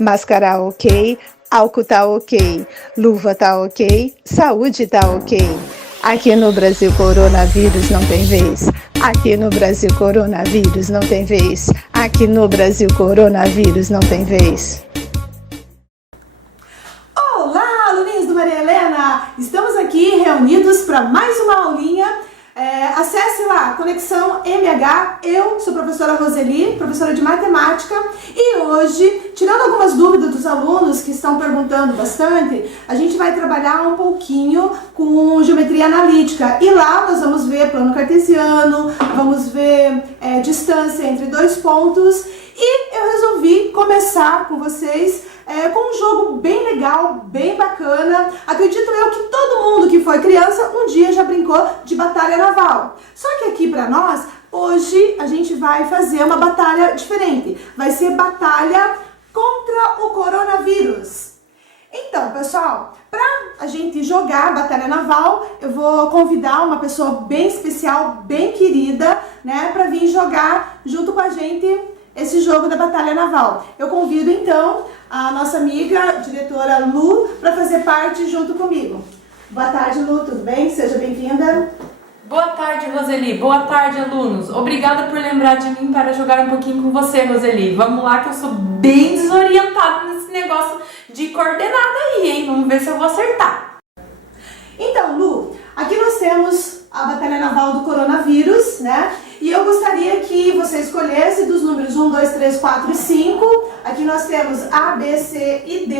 Máscara ok, álcool tá ok, luva tá ok, saúde tá ok. Aqui no Brasil, coronavírus não tem vez. Aqui no Brasil, coronavírus não tem vez. Aqui no Brasil, coronavírus não tem vez. Olá, aluninhos do Maria Helena! Estamos aqui reunidos para mais uma aulinha. Acesse lá, Conexão MH. Eu sou a professora Roseli, professora de matemática, e hoje, tirando algumas dúvidas dos alunos que estão perguntando bastante, a gente vai trabalhar um pouquinho com geometria analítica. E lá nós vamos ver plano cartesiano, vamos ver distância entre dois pontos, e eu resolvi começar com vocês com um jogo bem legal, bem bacana. Acredito eu que todo mundo que foi criança um dia já brincou de batalha naval. Só que aqui para nós, hoje a gente vai fazer uma batalha diferente. Vai ser batalha contra o coronavírus. Então, pessoal, para a gente jogar batalha naval, eu vou convidar uma pessoa bem especial, bem querida, né, para vir jogar junto com a gente esse jogo da batalha naval. Eu convido então a nossa amiga, diretora Lu, para fazer parte junto comigo. Boa tarde, Lu, tudo bem? Seja bem-vinda. Boa tarde, Roseli. Boa tarde, alunos. Obrigada por lembrar de mim para jogar um pouquinho com você, Roseli. Vamos lá que eu sou bem desorientada nesse negócio de coordenada aí, hein? Vamos ver se eu vou acertar. Então, Lu, aqui nós temos a batalha naval do coronavírus, né? E eu gostaria que você escolhesse dos números 1, 2, 3, 4 e 5. Aqui nós temos A, B, C e D.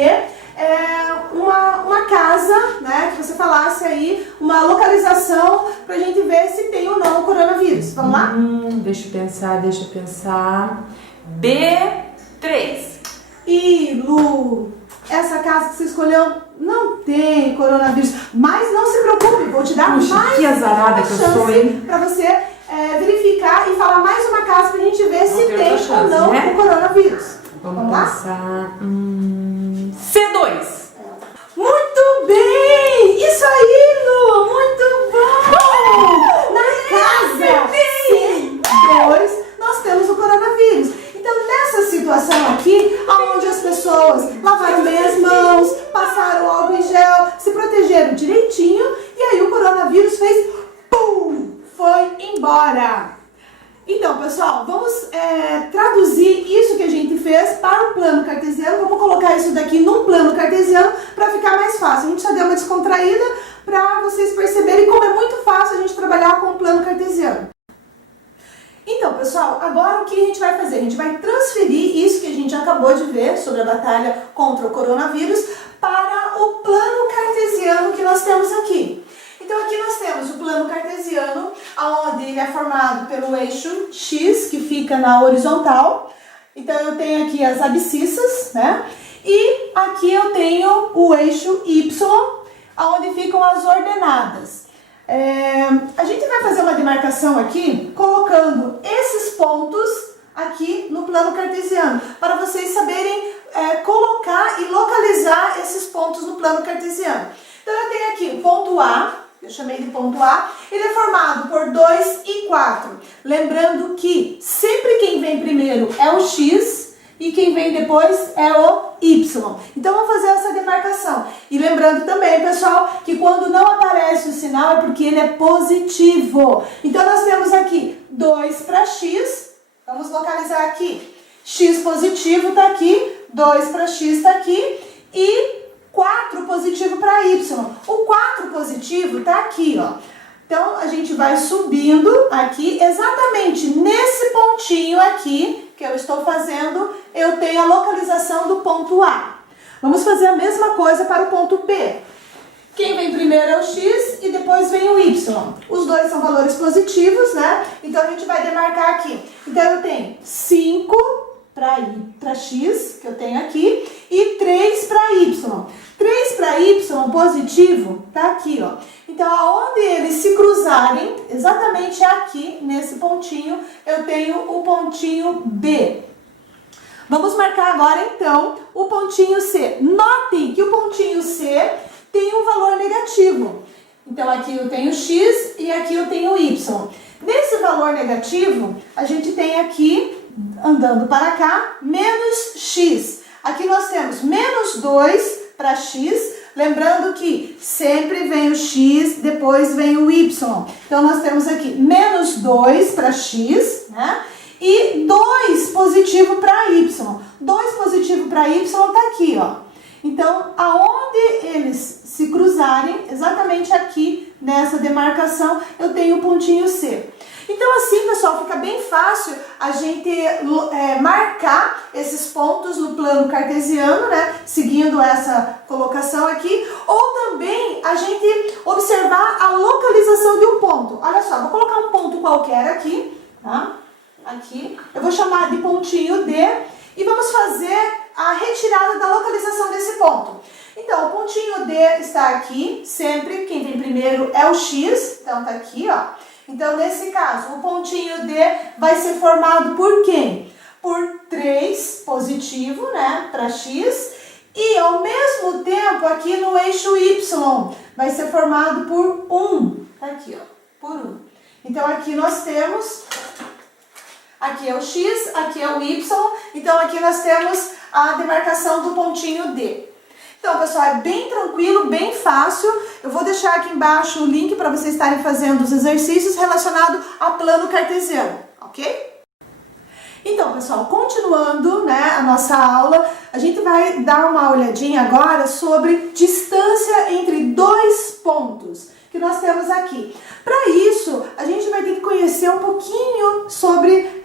Uma casa, né? Que você falasse aí uma localização pra gente ver se tem ou não o coronavírus. Vamos lá? Deixa eu pensar. B3. E Lu, essa casa que você escolheu não tem coronavírus. Mas não se preocupe, vou te dar mais que azarada que eu sou, hein? Pra você verificar e falar mais uma casa pra gente ver se tem ou não o coronavírus. Vamos pensar. C2. Muito bem! Isso aí, Lu! Muito bom! Na casa C2 nós temos o coronavírus. Então, nessa situação aqui, onde as pessoas lavaram bem as mãos, passaram álcool em gel, se protegeram direitinho, e aí o coronavírus fez pum! Foi embora. Então, pessoal, vamos traduzir isso que a gente fez para o plano cartesiano. Vamos colocar isso daqui num plano cartesiano para ficar mais fácil. A gente já deu uma descontraída para vocês perceberem como é muito fácil a gente trabalhar com o plano cartesiano. Então, pessoal, agora o que a gente vai fazer? A gente vai transferir isso que a gente acabou de ver sobre a batalha contra o coronavírus para o plano cartesiano que nós temos aqui. Então aqui nós temos o plano cartesiano, onde ele é formado pelo eixo X, que fica na horizontal. Então eu tenho aqui as abscissas, né? E aqui eu tenho o eixo Y, onde ficam as ordenadas. A gente vai fazer uma demarcação aqui, colocando esses pontos aqui no plano cartesiano, para vocês saberem colocar e localizar esses pontos no plano cartesiano. Então eu tenho aqui o ponto A, eu chamei de ponto A, ele é formado por 2 e 4. Lembrando que sempre quem vem primeiro é o X e quem vem depois é o Y. Então vamos fazer essa demarcação. E lembrando também, pessoal, que quando não aparece o sinal é porque ele é positivo. Então nós temos aqui 2 para X, vamos localizar aqui. X positivo está aqui, 2 para X está aqui e 4 positivo para Y. O 4 positivo está aqui, ó. Então, a gente vai subindo aqui, exatamente nesse pontinho aqui que eu estou fazendo, eu tenho a localização do ponto A. Vamos fazer a mesma coisa para o ponto B. Quem vem primeiro é o X e depois vem o Y. Os dois são valores positivos, né? Então, a gente vai demarcar aqui. Então, eu tenho 5 para X, que eu tenho aqui, e 3 para Y. 3 para Y positivo tá aqui, ó. Então, aonde eles se cruzarem, exatamente aqui, nesse pontinho, eu tenho o pontinho B. Vamos marcar agora, então, o pontinho C. Notem que o pontinho C tem um valor negativo. Então, aqui eu tenho X e aqui eu tenho Y. Nesse valor negativo, a gente tem aqui, andando para cá, menos X. Aqui nós temos menos 2 para x, lembrando que sempre vem o x, depois vem o y. Então, nós temos aqui menos 2 para x, né? E 2 positivo para y. 2 positivo para y está aqui, ó. Então, aonde eles se cruzarem, exatamente aqui nessa demarcação, eu tenho o pontinho C. Então, assim, pessoal, fica bem fácil a gente marcar esses pontos no plano cartesiano, né? Seguindo essa colocação aqui. Ou também a gente observar a localização de um ponto. Olha só, vou colocar um ponto qualquer aqui, tá? Aqui. Eu vou chamar de pontinho D e vamos fazer a retirada da localização desse ponto. Então, o pontinho D está aqui. Sempre quem vem primeiro é o X. Então, tá aqui, ó. Então, nesse caso, o pontinho D vai ser formado por quem? Por 3 positivo, né, para x, e ao mesmo tempo, aqui no eixo y, vai ser formado por 1. Tá aqui, ó, por 1. Então, aqui nós temos, aqui é o x, aqui é o y, então aqui nós temos a demarcação do pontinho D. Então, pessoal, é bem tranquilo, bem fácil. Eu vou deixar aqui embaixo o link para vocês estarem fazendo os exercícios relacionados a plano cartesiano, ok? Então, pessoal, continuando, né, a nossa aula, a gente vai dar uma olhadinha agora sobre distância entre 2 pontos que nós temos aqui. Para isso, a gente vai ter que conhecer um pouquinho sobre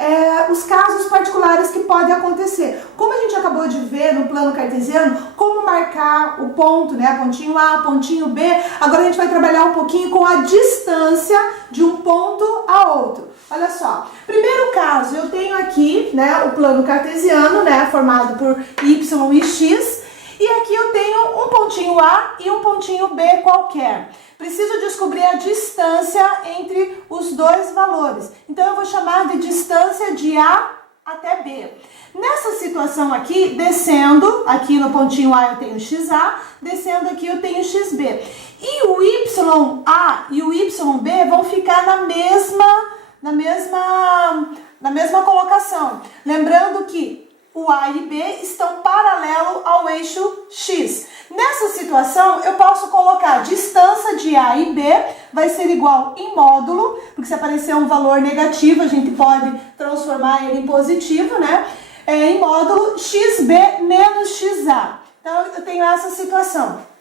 os casos particulares que podem acontecer. Como a gente acabou de ver no plano cartesiano, como marcar o ponto, né, pontinho A, pontinho B, agora a gente vai trabalhar um pouquinho com a distância de um ponto a outro. Olha só, primeiro caso, eu tenho aqui, né, o plano cartesiano, né, formado por y e x, e aqui eu tenho um pontinho A e um pontinho B qualquer. Preciso descobrir a distância entre os dois valores. Então, eu vou chamar de distância de A até B. Nessa situação aqui, descendo, aqui no pontinho A eu tenho XA, descendo aqui eu tenho XB. E o YA e o YB vão ficar na mesma colocação. Lembrando que o A e B estão paralelo ao eixo X. Nessa situação, eu posso colocar a distância de A e B vai ser igual em módulo, porque se aparecer um valor negativo, a gente pode transformar ele em positivo, né? Em módulo XB menos XA. Então, eu tenho essa situação.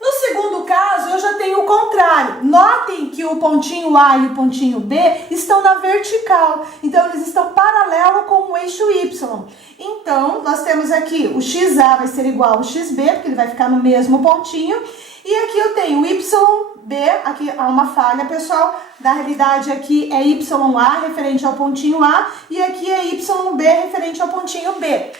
No segundo caso, eu já tenho o contrário. Notem que o pontinho A e o pontinho B estão na vertical. Então, eles estão paralelos com o eixo Y. Então, nós temos aqui o XA vai ser igual ao XB, porque ele vai ficar no mesmo pontinho. E aqui eu tenho o YB, aqui há uma falha, pessoal. Na realidade, aqui é YA referente ao pontinho A e aqui é YB referente ao pontinho B.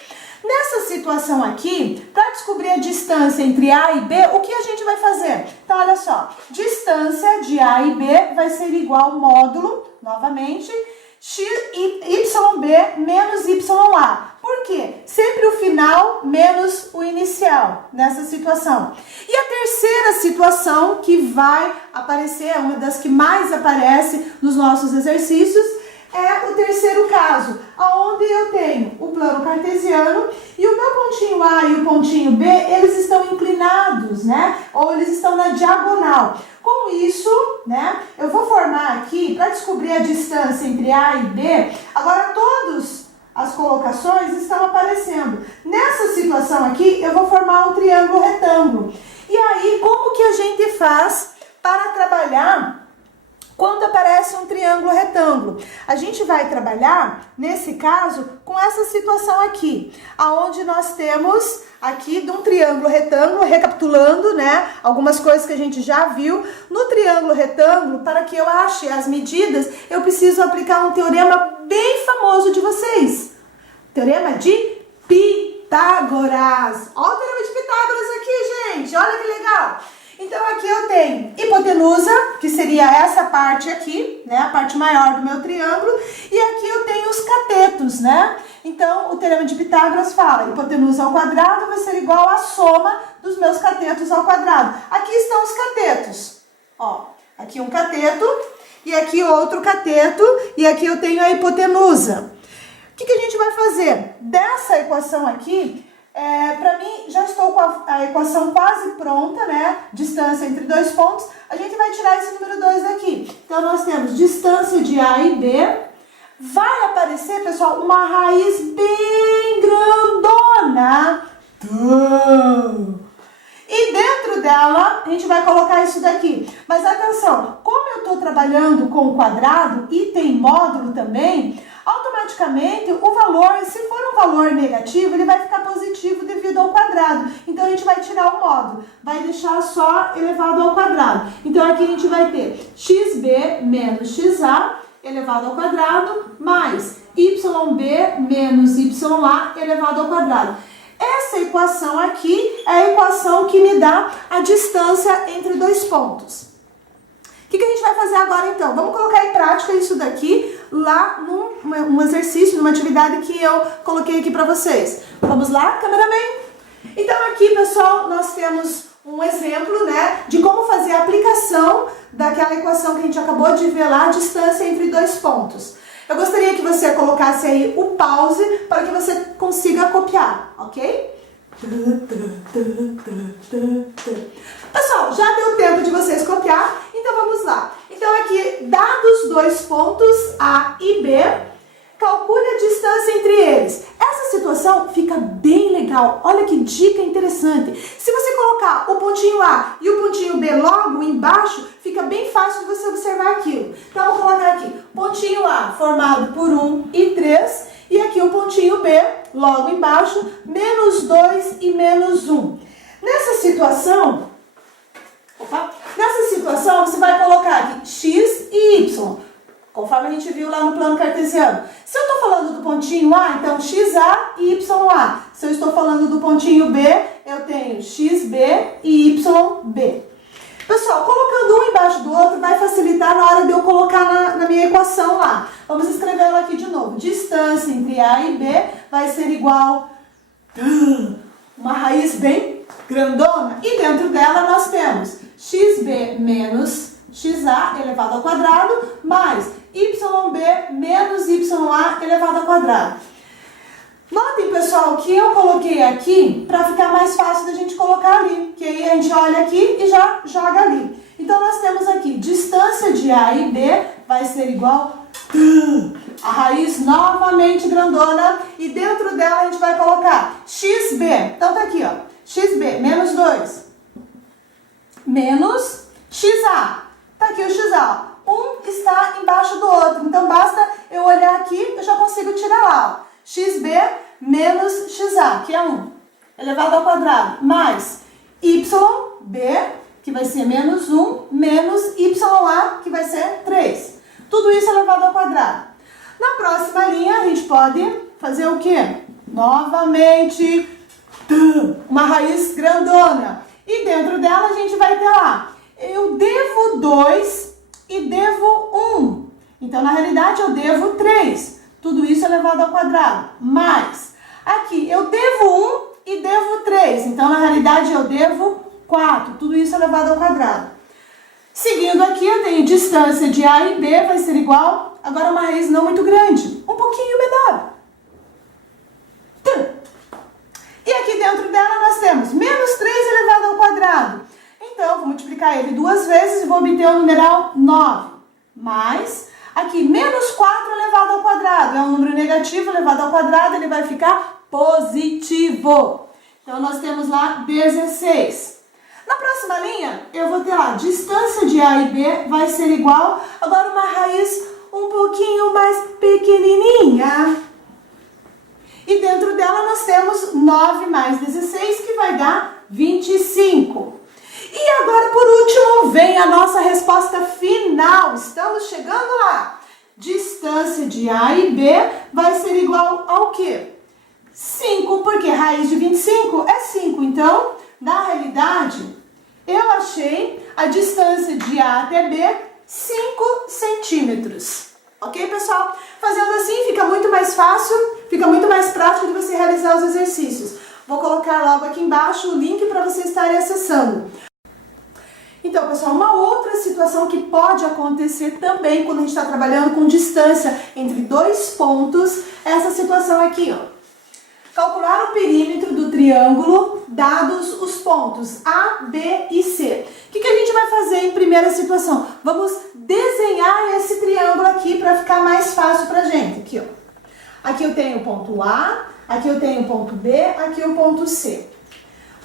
Nessa situação aqui, para descobrir a distância entre A e B, o que a gente vai fazer? Então, olha só, distância de A e B vai ser igual ao módulo, novamente, YB menos YA. Por quê? Sempre o final menos o inicial, nessa situação. E a terceira situação que vai aparecer, uma das que mais aparece nos nossos exercícios, é o terceiro caso, onde eu tenho o plano cartesiano e o meu pontinho A e o pontinho B, eles estão inclinados, né? Ou eles estão na diagonal. Com isso, né, eu vou formar aqui, para descobrir a distância entre A e B, agora todas as colocações estão aparecendo. Nessa situação aqui, eu vou formar um triângulo retângulo. E aí, como que a gente faz para trabalhar quando aparece um triângulo retângulo? A gente vai trabalhar, nesse caso, com essa situação aqui, aonde nós temos aqui de um triângulo retângulo, recapitulando, né, algumas coisas que a gente já viu. No triângulo retângulo, para que eu ache as medidas, eu preciso aplicar um teorema bem famoso de vocês. Teorema de Pitágoras. Olha o teorema de Pitágoras aqui, gente, olha que legal. Então, aqui eu tenho hipotenusa, que seria essa parte aqui, né, a parte maior do meu triângulo, e aqui eu tenho os catetos, né? Então, o teorema de Pitágoras fala, hipotenusa ao quadrado vai ser igual à soma dos meus catetos ao quadrado. Aqui estão os catetos, ó, aqui um cateto, e aqui outro cateto, e aqui eu tenho a hipotenusa. O que a gente vai fazer? Dessa equação aqui, Para mim, já estou com a equação quase pronta, né? Distância entre dois pontos. A gente vai tirar esse número 2 daqui. Então, nós temos distância de A e B. Vai aparecer, pessoal, uma raiz bem grandona. E dentro dela, a gente vai colocar isso daqui. Mas atenção, como eu estou trabalhando com o quadrado e tem módulo também, automaticamente o valor, se for um valor negativo, ele vai ficar positivo devido ao quadrado. Então a gente vai tirar o módulo, vai deixar só elevado ao quadrado. Então aqui a gente vai ter xb menos xa elevado ao quadrado mais yb menos ya elevado ao quadrado. Essa equação aqui é a equação que me dá a distância entre dois pontos. O que a gente vai fazer agora então? Vamos colocar em prática isso daqui lá num exercício, numa atividade que eu coloquei aqui para vocês. Vamos lá, cameraman? Então aqui, pessoal, nós temos um exemplo, né, de como fazer a aplicação daquela equação que a gente acabou de ver lá, a distância entre dois pontos. Eu gostaria que você colocasse aí o pause para que você consiga copiar, ok? Pessoal, já deu tempo de vocês copiar, então vamos lá. Então aqui, dados dois pontos A e B, calcule a distância entre eles. Essa situação fica bem legal. Olha que dica interessante. Se você colocar o pontinho A e o pontinho B logo embaixo, fica bem fácil de você observar aquilo. Então, vou colocar aqui, pontinho A formado por 1 e 3, e aqui o pontinho B, logo embaixo, menos 2 e menos 1. Nessa situação, você vai colocar aqui x e y, conforme a gente viu lá no plano cartesiano. Se eu estou falando do pontinho A, então xa e ya. Se eu estou falando do pontinho B, eu tenho xb e yb. Pessoal, colocando um embaixo do outro vai facilitar na hora de eu colocar na minha equação lá. Vamos escrever ela aqui de novo. Distância entre A e B vai ser igual uma raiz bem grandona. E dentro dela nós temos xb menos xa elevado ao quadrado mais yb menos ya elevado ao quadrado. Notem, pessoal, que eu coloquei aqui para ficar mais fácil da gente colocar ali. Que aí a gente olha aqui e já joga ali. Então, nós temos aqui, distância de A e B vai ser igual a raiz novamente grandona. E dentro dela a gente vai colocar xb. Então, tá aqui, ó. xb menos 2 menos xa. Tá aqui o xa, ó. Um está embaixo do outro. Então, basta eu olhar aqui, eu já consigo tirar lá, ó. xb menos xa, que é 1, elevado ao quadrado, mais yb, que vai ser menos 1, menos ya, que vai ser 3. Tudo isso elevado ao quadrado. Na próxima linha, a gente pode fazer o quê? Novamente, uma raiz grandona. E dentro dela, a gente vai ter lá, eu devo 2 e devo 1. Então, na realidade, eu devo 3. Tudo isso elevado ao quadrado. Mais, aqui, eu devo 1 e devo 3. Então, na realidade, eu devo 4. Tudo isso elevado ao quadrado. Seguindo aqui, eu tenho distância de A e B vai ser igual, agora uma raiz não muito grande, um pouquinho menor. E aqui dentro dela nós temos menos 3 elevado ao quadrado. Então, vou multiplicar ele 2 vezes e vou obter o numeral 9. Mais... aqui, menos 4 elevado ao quadrado, é um número negativo elevado ao quadrado, ele vai ficar positivo. Então, nós temos lá 16. Na próxima linha, eu vou ter lá, distância de A e B vai ser igual, agora uma raiz um pouquinho mais pequenininha. E dentro dela nós temos 9 mais 16, que vai dar 25. E agora, por último, vem a nossa resposta final. Estamos chegando lá. Distância de A e B vai ser igual ao quê? 5, porque raiz de 25 é 5. Então, na realidade, eu achei a distância de A até B 5 centímetros. Ok, pessoal? Fazendo assim, fica muito mais fácil, fica muito mais prático de você realizar os exercícios. Vou colocar logo aqui embaixo o link para vocês estarem acessando. Então, pessoal, uma outra situação que pode acontecer também quando a gente está trabalhando com distância entre dois pontos é essa situação aqui, ó. calcular o perímetro do triângulo, dados os pontos A, B e C. O que a gente vai fazer em primeira situação? Vamos desenhar esse triângulo aqui para ficar mais fácil pra gente. Aqui, ó. Aqui eu tenho o ponto A, aqui eu tenho o ponto B, aqui o ponto C.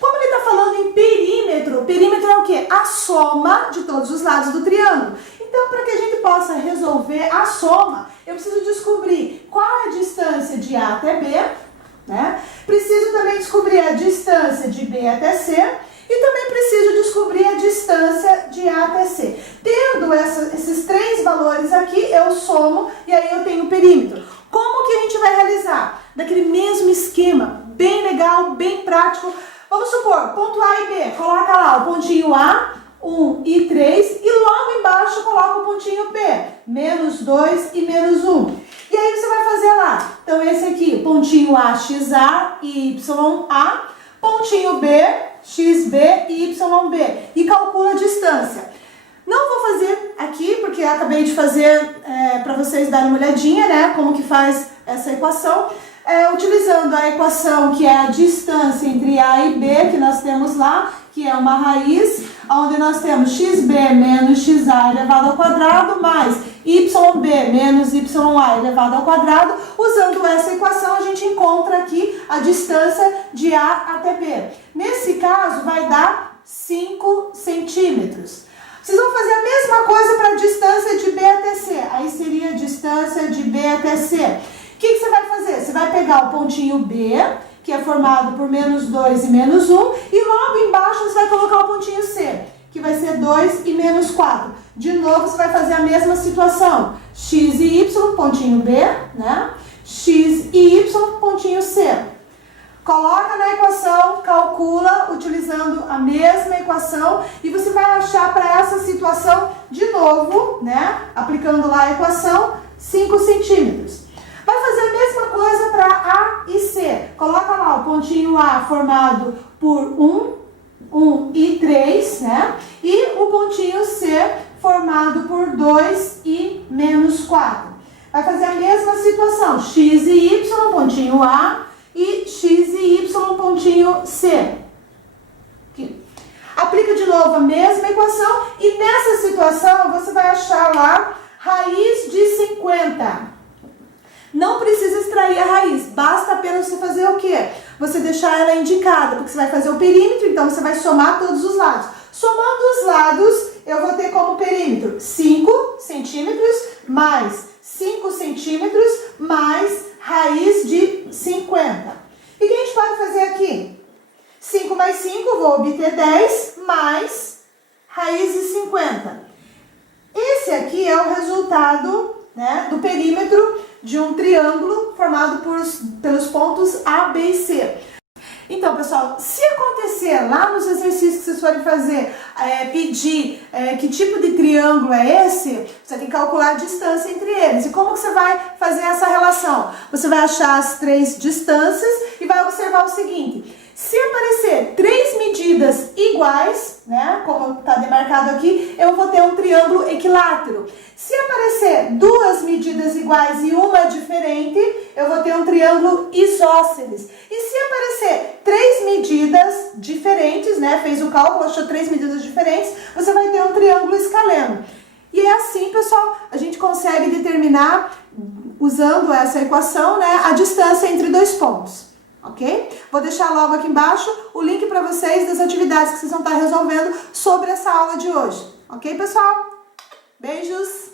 Como ele está falando em perímetro, perímetro é o quê? A soma de todos os lados do triângulo. Então, para que a gente possa resolver a soma, eu preciso descobrir qual é a distância de A até B, né? Preciso também descobrir a distância de B até C e também preciso descobrir a distância de A até C. Tendo esses três valores aqui, eu somo e aí eu tenho o perímetro. Como que a gente vai realizar? Daquele mesmo esquema, bem legal, bem prático. Vamos supor, ponto A e B, coloca lá o pontinho A, 1 e 3, e logo embaixo coloca o pontinho B, menos 2 e menos 1. E aí você vai fazer lá, então esse aqui, pontinho A, XA e YA, pontinho B, XB e YB, e calcula a distância. Não vou fazer aqui, porque eu acabei de fazer para vocês darem uma olhadinha, né, como que faz essa equação. Utilizando a equação que é a distância entre A e B, que nós temos lá, que é uma raiz, onde nós temos xb menos xa elevado ao quadrado, mais yb menos ya elevado ao quadrado. Usando essa equação, a gente encontra aqui a distância de A até B. Nesse caso, vai dar 5 centímetros. Vocês vão fazer a mesma coisa para a distância de B até C. Aí seria a distância de B até C. O que você vai fazer? Você vai pegar o pontinho B, que é formado por menos 2 e menos 1, e logo embaixo você vai colocar o pontinho C, que vai ser 2 e menos 4. De novo, você vai fazer a mesma situação. X e Y, pontinho B, né? X e Y, pontinho C. Coloca na equação, calcula utilizando a mesma equação e você vai achar para essa situação de novo, né? Aplicando lá a equação, 5 centímetros. Vai fazer a mesma coisa para A e C. Coloca lá o pontinho A formado por 1 e 3, né? E o pontinho C formado por 2 e menos 4. Vai fazer a mesma situação, X e Y, pontinho A, e X e Y, pontinho C. Aqui. Aplica de novo a mesma equação e nessa situação você vai achar lá raiz de 50. Não precisa extrair a raiz, basta apenas você fazer o quê? Você deixar ela indicada, porque você vai fazer o perímetro, então você vai somar todos os lados. Somando os lados, eu vou ter como perímetro 5 centímetros mais 5 centímetros mais raiz de 50. E o que a gente pode fazer aqui? 5 mais 5, vou obter 10, mais raiz de 50. Esse aqui é o resultado, né, do perímetro de um triângulo formado pelos pontos A, B e C. Então, pessoal, se acontecer lá nos exercícios que vocês forem fazer, pedir que tipo de triângulo é esse, você tem que calcular a distância entre eles. E como que você vai fazer essa relação? Você vai achar as três distâncias e vai observar o seguinte. Se aparecer três medidas iguais, né, como está demarcado aqui, eu vou ter um triângulo equilátero. Se aparecer duas medidas iguais e uma diferente, eu vou ter um triângulo isósceles. E se aparecer três medidas diferentes, né, fez o cálculo, achou três medidas diferentes, você vai ter um triângulo escaleno. E é assim, pessoal, a gente consegue determinar, usando essa equação, né, a distância entre dois pontos. Ok? Vou deixar logo aqui embaixo o link para vocês das atividades que vocês vão estar resolvendo sobre essa aula de hoje. Ok, pessoal? Beijos!